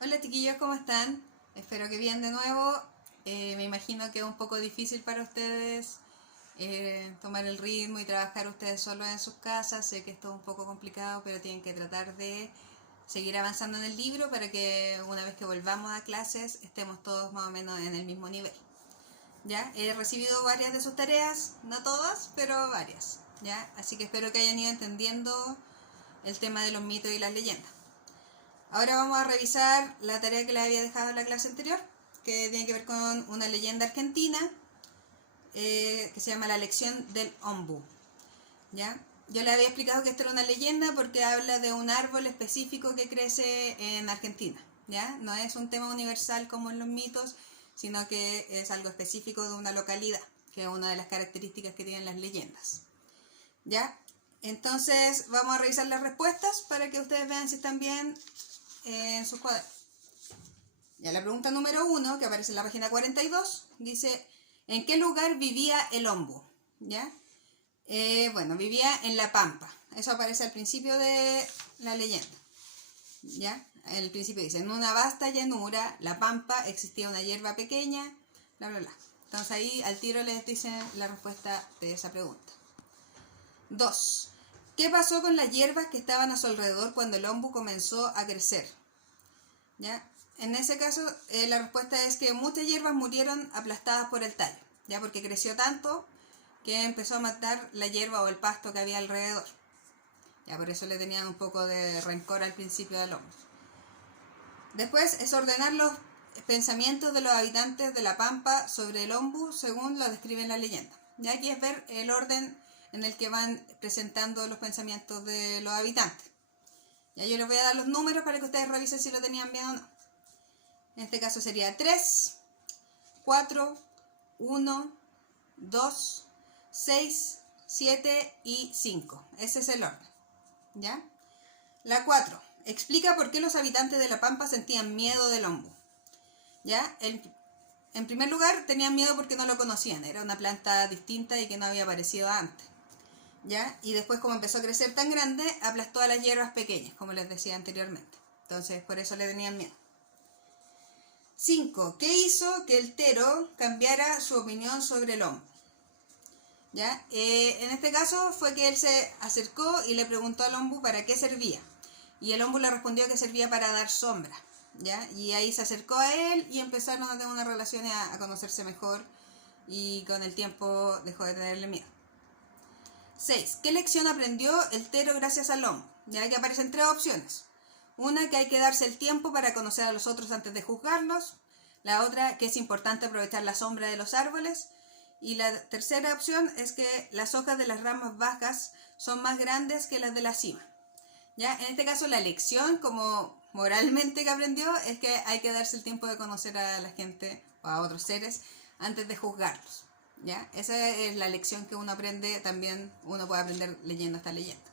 Hola chiquillos, ¿cómo están? Espero que bien de nuevo. Me imagino que es un poco difícil para ustedes tomar el ritmo y trabajar ustedes solos en sus casas. Sé que esto es un poco complicado, pero tienen que tratar de seguir avanzando en el libro para que una vez que volvamos a clases estemos todos más o menos en el mismo nivel. ¿Ya? He recibido varias de sus tareas, no todas, pero varias. ¿Ya? Así que espero que hayan ido entendiendo el tema de los mitos y las leyendas. Ahora vamos a revisar la tarea que les había dejado en la clase anterior, que tiene que ver con una leyenda argentina que se llama La lección del Ombu. ¿Ya? Yo les había explicado que esto era una leyenda porque habla de un árbol específico que crece en Argentina. ¿Ya? No es un tema universal como en los mitos, sino que es algo específico de una localidad, que es una de las características que tienen las leyendas. ¿Ya? Entonces vamos a revisar las respuestas para que ustedes vean si están bien en sus cuadernos. Ya, la pregunta número 1, que aparece en la página 42, dice: ¿en qué lugar vivía el Ombu? ¿Ya? Bueno, vivía en La Pampa. Eso aparece al principio de la leyenda. ¿Ya? El principio dice: en una vasta llanura, La Pampa, existía una hierba pequeña, bla, bla, bla. Entonces ahí al tiro les dicen la respuesta de esa pregunta. 2. ¿Qué pasó con las hierbas que estaban a su alrededor cuando el Ombu comenzó a crecer? ¿Ya? En ese caso, la respuesta es que muchas hierbas murieron aplastadas por el tallo, ya porque creció tanto que empezó a matar la hierba o el pasto que había alrededor. Ya por eso le tenían un poco de rencor al principio del hombre. Después es ordenar los pensamientos de los habitantes de La Pampa sobre el Ombu según lo describe en la leyenda. Ya aquí es ver el orden en el que van presentando los pensamientos de los habitantes. Ya yo les voy a dar los números para que ustedes revisen si lo tenían bien o no. En este caso sería 3, 4, 1, 2, 6, 7 y 5. Ese es el orden. ¿Ya? La 4. Explica por qué los habitantes de La Pampa sentían miedo del Ombu. ¿Ya? En primer lugar, tenían miedo porque no lo conocían. Era una planta distinta y que no había aparecido antes. ¿Ya? Y después, como empezó a crecer tan grande, aplastó a las hierbas pequeñas, como les decía anteriormente. Entonces, por eso le tenían miedo. 5. ¿Qué hizo que el Tero cambiara su opinión sobre el Ombu? ¿Ya? En este caso fue que él se acercó y le preguntó al Ombu para qué servía. Y el Ombu le respondió que servía para dar sombra. ¿Ya? Y ahí se acercó a él y empezaron a tener una relación a conocerse mejor. Y con el tiempo dejó de tenerle miedo. 6. ¿Qué lección aprendió el Tero gracias al Ombu? Ya que aparecen 3 opciones. Una, que hay que darse el tiempo para conocer a los otros antes de juzgarlos. La otra, que es importante aprovechar la sombra de los árboles. Y la tercera opción es que las hojas de las ramas bajas son más grandes que las de la cima. ¿Ya? En este caso la lección, como moralmente que aprendió, es que hay que darse el tiempo de conocer a la gente o a otros seres antes de juzgarlos. ¿Ya? Esa es la lección que uno aprende, también uno puede aprender leyendo esta leyenda.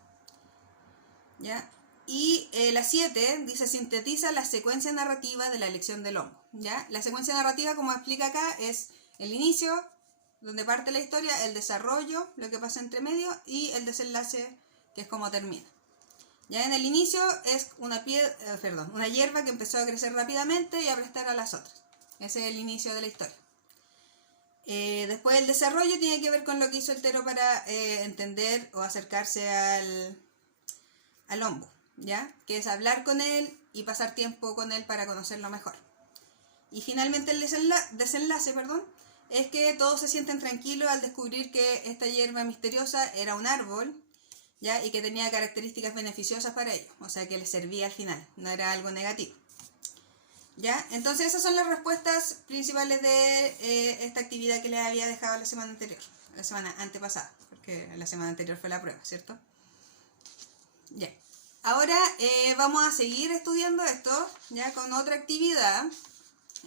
¿Ya? Y la 7 dice: sintetiza la secuencia narrativa de la lección del Ombu. ¿Ya? La secuencia narrativa, como explica acá, es el inicio, donde parte la historia, el desarrollo, lo que pasa entre medio, y el desenlace, que es como termina. Ya en el inicio es una hierba que empezó a crecer rápidamente y a aplastar a las otras. Ese es el inicio de la historia. Después el desarrollo tiene que ver con lo que hizo el Tero para entender o acercarse al Ombu, ¿ya? Que es hablar con él y pasar tiempo con él para conocerlo mejor. Y finalmente el desenlace, es que todos se sienten tranquilos al descubrir que esta hierba misteriosa era un árbol, ¿ya? Y que tenía características beneficiosas para ellos, o sea que les servía al final, no era algo negativo. ¿Ya? Entonces esas son las respuestas principales de esta actividad que les había dejado la semana anterior, la semana antepasada, porque la semana anterior fue la prueba, ¿cierto? Ya. Ahora vamos a seguir estudiando esto, ya, con otra actividad.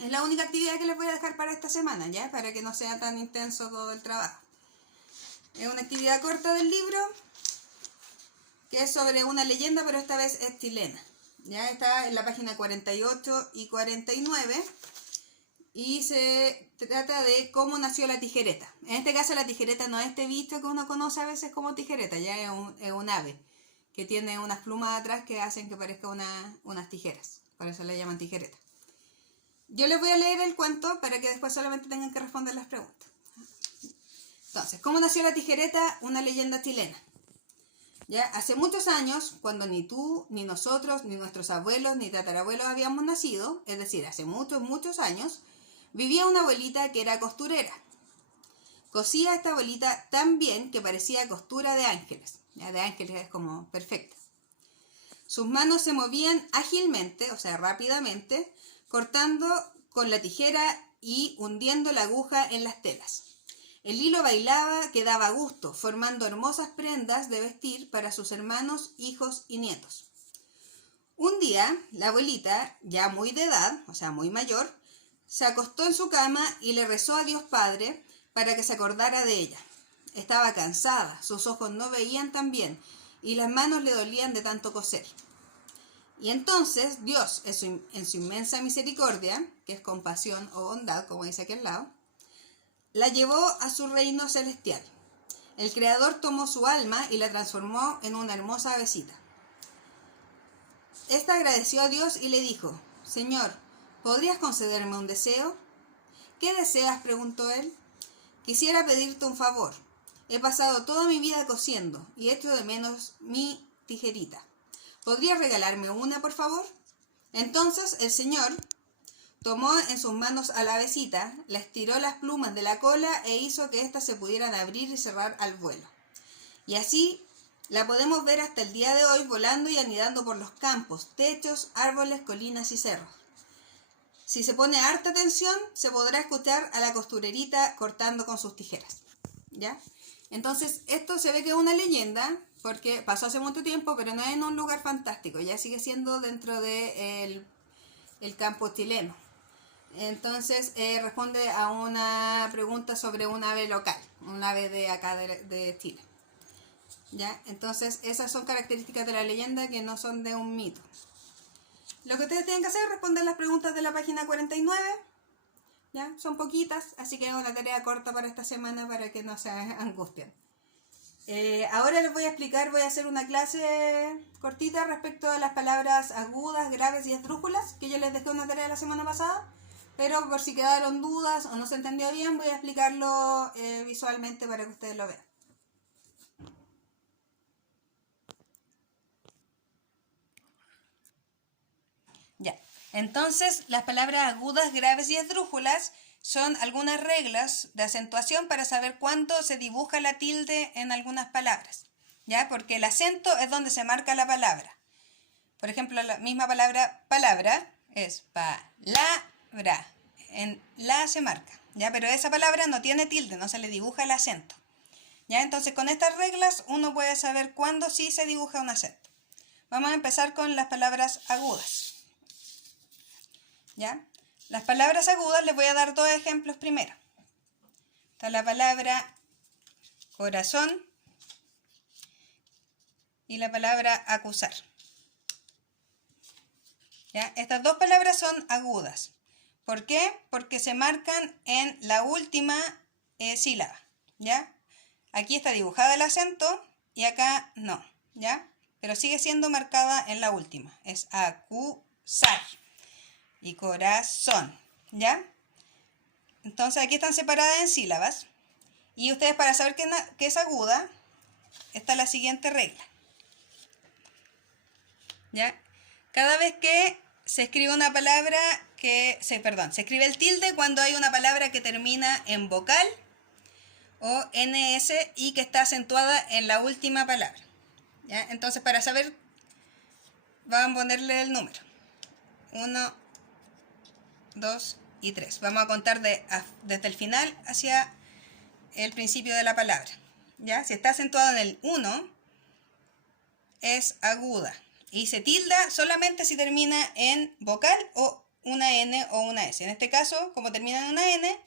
Es la única actividad que les voy a dejar para esta semana, ya, para que no sea tan intenso todo el trabajo. Es una actividad corta del libro, que es sobre una leyenda, pero esta vez es chilena. Ya está en la página 48 y 49. Y se trata de cómo nació la tijereta. En este caso la tijereta no es este bicho que uno conoce a veces como tijereta, ya es un ave que tiene unas plumas atrás que hacen que parezca unas tijeras por eso le llaman tijereta. Yo les voy a leer el cuento para que después solamente tengan que responder las preguntas. Entonces, ¿cómo nació la tijereta? Una leyenda chilena. ¿Ya? Hace muchos años, cuando ni tú, ni nosotros, ni nuestros abuelos, ni tatarabuelos habíamos nacido, es decir, hace muchos, muchos años, vivía una abuelita que era costurera. Cosía a esta abuelita tan bien que parecía costura de ángeles. ¿Ya? De ángeles es como perfecta. Sus manos se movían ágilmente, o sea, rápidamente, cortando con la tijera y hundiendo la aguja en las telas. El hilo bailaba que daba gusto, formando hermosas prendas de vestir para sus hermanos, hijos y nietos. Un día, la abuelita, ya muy de edad, o sea, muy mayor, se acostó en su cama y le rezó a Dios Padre para que se acordara de ella. Estaba cansada, sus ojos no veían tan bien y las manos le dolían de tanto coser. Y entonces Dios, en su inmensa misericordia, que es compasión o bondad, como dice aquí al lado, la llevó a su reino celestial. El Creador tomó su alma y la transformó en una hermosa avecita. Esta agradeció a Dios y le dijo: Señor, ¿podrías concederme un deseo? ¿Qué deseas?, preguntó él. Quisiera pedirte un favor. He pasado toda mi vida cosiendo y echo de menos mi tijerita. ¿Podrías regalarme una, por favor? Entonces el Señor tomó en sus manos a la avecita, la estiró las plumas de la cola e hizo que éstas se pudieran abrir y cerrar al vuelo. Y así la podemos ver hasta el día de hoy volando y anidando por los campos, techos, árboles, colinas y cerros. Si se pone harta atención, se podrá escuchar a la costurerita cortando con sus tijeras. ¿Ya? Entonces, esto se ve que es una leyenda, porque pasó hace mucho tiempo, pero no es en un lugar fantástico, ya sigue siendo dentro del campo chileno. Entonces, responde a una pregunta sobre un ave local, un ave de acá de Chile. ¿Ya? Entonces, esas son características de la leyenda que no son de un mito. Lo que ustedes tienen que hacer es responder las preguntas de la página 49. ¿Ya? Son poquitas, así que es una tarea corta para esta semana para que no se angustien. Ahora les voy a explicar, voy a hacer una clase cortita respecto a las palabras agudas, graves y esdrújulas, que yo les dejé una tarea la semana pasada, pero por si quedaron dudas o no se entendió bien, voy a explicarlo visualmente para que ustedes lo vean. Ya, entonces las palabras agudas, graves y esdrújulas son algunas reglas de acentuación para saber cuándo se dibuja la tilde en algunas palabras, ¿ya? Porque el acento es donde se marca la palabra. Por ejemplo, la misma palabra es palabra. En la se marca, ¿ya? Pero esa palabra no tiene tilde, no se le dibuja el acento, ¿ya? Entonces, con estas reglas uno puede saber cuándo sí se dibuja un acento. Vamos a empezar con las palabras agudas, ¿ya? Las palabras agudas les voy a dar dos ejemplos primero. Está la palabra corazón y la palabra acusar. ¿Ya? Estas dos palabras son agudas. ¿Por qué? Porque se marcan en la última sílaba, ¿ya? Aquí está dibujado el acento y acá no, ¿ya? Pero sigue siendo marcada en la última. Es acusar y corazón, ¿ya? Entonces aquí están separadas en sílabas. Y ustedes, para saber que es aguda, está la siguiente regla, ¿ya? Cada vez que se escribe una palabra se escribe el tilde cuando hay una palabra que termina en vocal o ns y que está acentuada en la última palabra, ¿ya? Entonces, para saber, van a ponerle el número 1, 2 y 3. Vamos a contar desde el final hacia el principio de la palabra, ¿ya? Si está acentuado en el 1, es aguda. Y se tilda solamente si termina en vocal o una N o una S. En este caso, como termina en una N,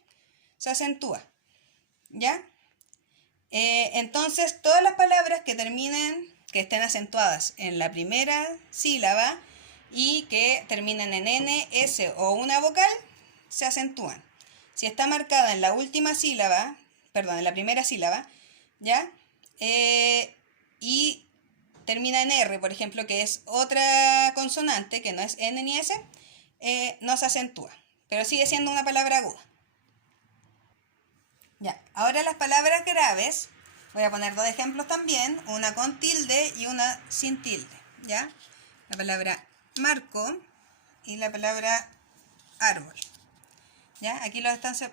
se acentúa, ¿ya? Entonces, todas las palabras que estén acentuadas en la primera sílaba y que terminen en N, S o una vocal, se acentúan. Si está marcada en la última sílaba, en la primera sílaba, ¿ya? Y termina en R, por ejemplo, que es otra consonante, que no es N ni S, no se acentúa, pero sigue siendo una palabra aguda. Ya, ahora las palabras graves, voy a poner dos ejemplos también, una con tilde y una sin tilde, ¿ya? La palabra marco y la palabra árbol, ¿ya? Aquí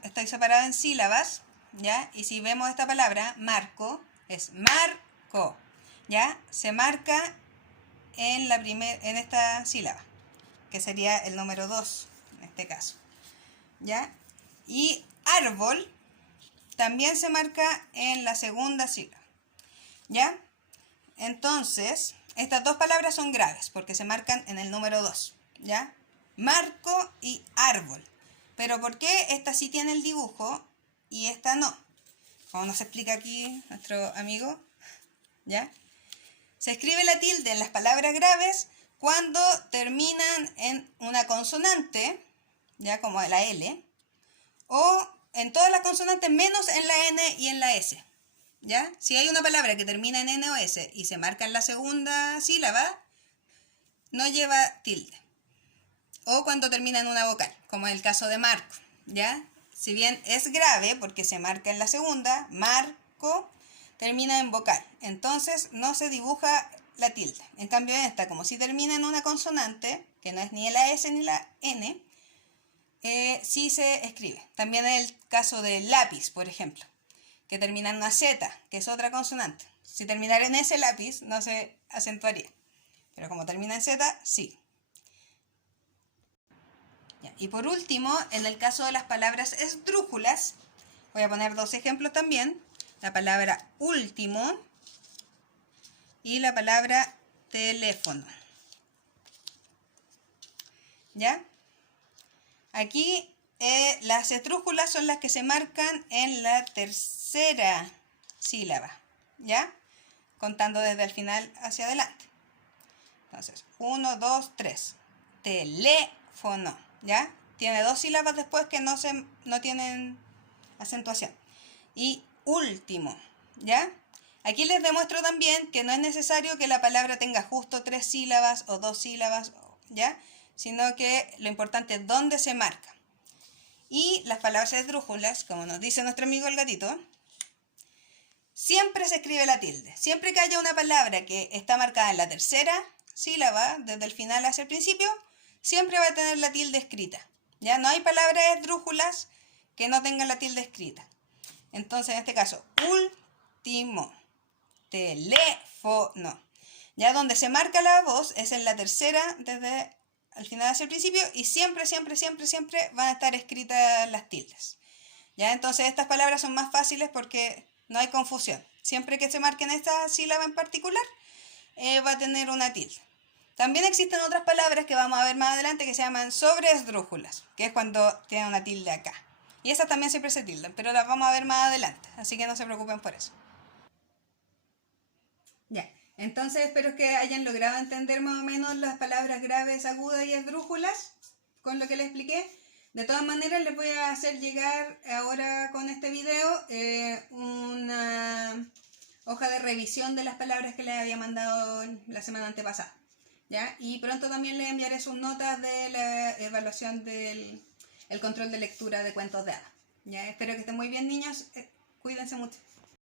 estoy separado en sílabas, ¿ya? Y si vemos esta palabra, marco, es marco, ¿ya? Se marca en esta sílaba, que sería el número 2 en este caso, ¿ya? Y árbol también se marca en la segunda sílaba, ¿ya? Entonces, estas dos palabras son graves porque se marcan en el número 2, ¿ya? Marco y árbol. Pero ¿por qué esta sí tiene el dibujo y esta no? Como nos explica aquí nuestro amigo, ¿ya? Se escribe la tilde en las palabras graves cuando terminan en una consonante, ya como la L, o en todas las consonantes menos en la N y en la S, ¿ya? Si hay una palabra que termina en N o S y se marca en la segunda sílaba, no lleva tilde. O cuando termina en una vocal, como en el caso de marco, ¿ya? Si bien es grave porque se marca en la segunda, marco termina en vocal, entonces no se dibuja la tilde. En cambio esta, como si termina en una consonante, que no es ni la S ni la N, sí se escribe. También en el caso del lápiz, por ejemplo, que termina en una Z, que es otra consonante. Si terminara en ese lápiz, no se acentuaría. Pero como termina en Z, sí. Y por último, en el caso de las palabras esdrújulas, voy a poner dos ejemplos también. La palabra último y la palabra teléfono. ¿Ya? Aquí las esdrújulas son las que se marcan en la tercera sílaba, ¿ya? Contando desde el final hacia adelante. Entonces, 1, 2, 3. Teléfono, ¿ya? Tiene dos sílabas después que no tienen acentuación. Y último, ¿ya? Aquí les demuestro también que no es necesario que la palabra tenga justo 3 sílabas o 2 sílabas, ¿ya? Sino que lo importante es dónde se marca. Y las palabras esdrújulas, como nos dice nuestro amigo el gatito, siempre se escribe la tilde. Siempre que haya una palabra que está marcada en la tercera sílaba, desde el final hacia el principio, siempre va a tener la tilde escrita. Ya no hay palabras esdrújulas que no tengan la tilde escrita. Entonces, en este caso, último, teléfono. Ya donde se marca la voz es en la tercera, desde el final hacia el principio, y siempre, siempre, siempre, siempre van a estar escritas las tildes. Ya, entonces estas palabras son más fáciles porque no hay confusión. Siempre que se marque en esta sílaba en particular, va a tener una tilde. También existen otras palabras que vamos a ver más adelante que se llaman sobreesdrújulas, que es cuando tienen una tilde acá. Y esas también siempre se tildan, pero las vamos a ver más adelante, así que no se preocupen por eso. Ya, entonces espero que hayan logrado entender más o menos las palabras graves, agudas y esdrújulas con lo que les expliqué. De todas maneras les voy a hacer llegar ahora con este video una hoja de revisión de las palabras que les había mandado la semana antepasada, ¿ya? Y pronto también les enviaré sus notas de la evaluación del control de lectura de cuentos de hadas, ¿ya? Espero que estén muy bien, niños. Cuídense mucho.